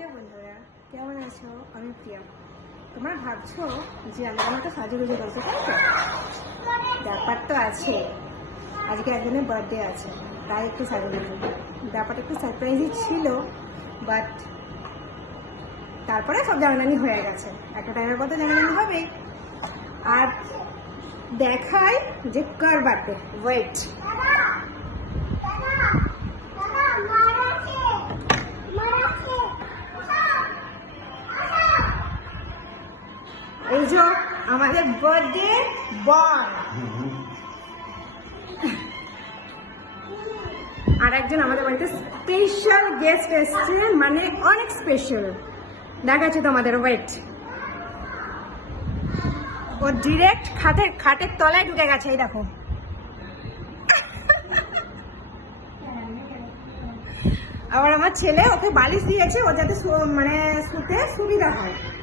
Hello বন্ধুরা, কেমন আছো? আমি প্রিয়া। তোমরা ভাবছো যে আমার তো সাজুগুজু করতে, তাই তো? ব্যাপার তো আছে, আজকে একজনের বার্থডে আছে, তাই একটু সাজুগুজু। ব্যাপারটা একটু সারপ্রাইজই ছিল, বাট তারপরে সব জানাজানি হয়ে গেছে। একটা টাইমের পর তো জানাজানি হবেই। আর দেখাই যে কার বার্থডে। ওয়েট, এই যে আমাদের বার্থডে বয়। আর একজন আমাদের বাড়িতে স্পেশাল গেস্ট এসছে, মানে অনেক স্পেশাল। দেখাচ্ছে তোমাদের, ওয়েট। ও ডিরেক্ট খাটের তলায় ঢুকে গেছে, এই দেখো। আবার আমার ছেলে ওকে বালিশ দিয়েছে, ও যাতে মানে শুতে সুবিধা হয়।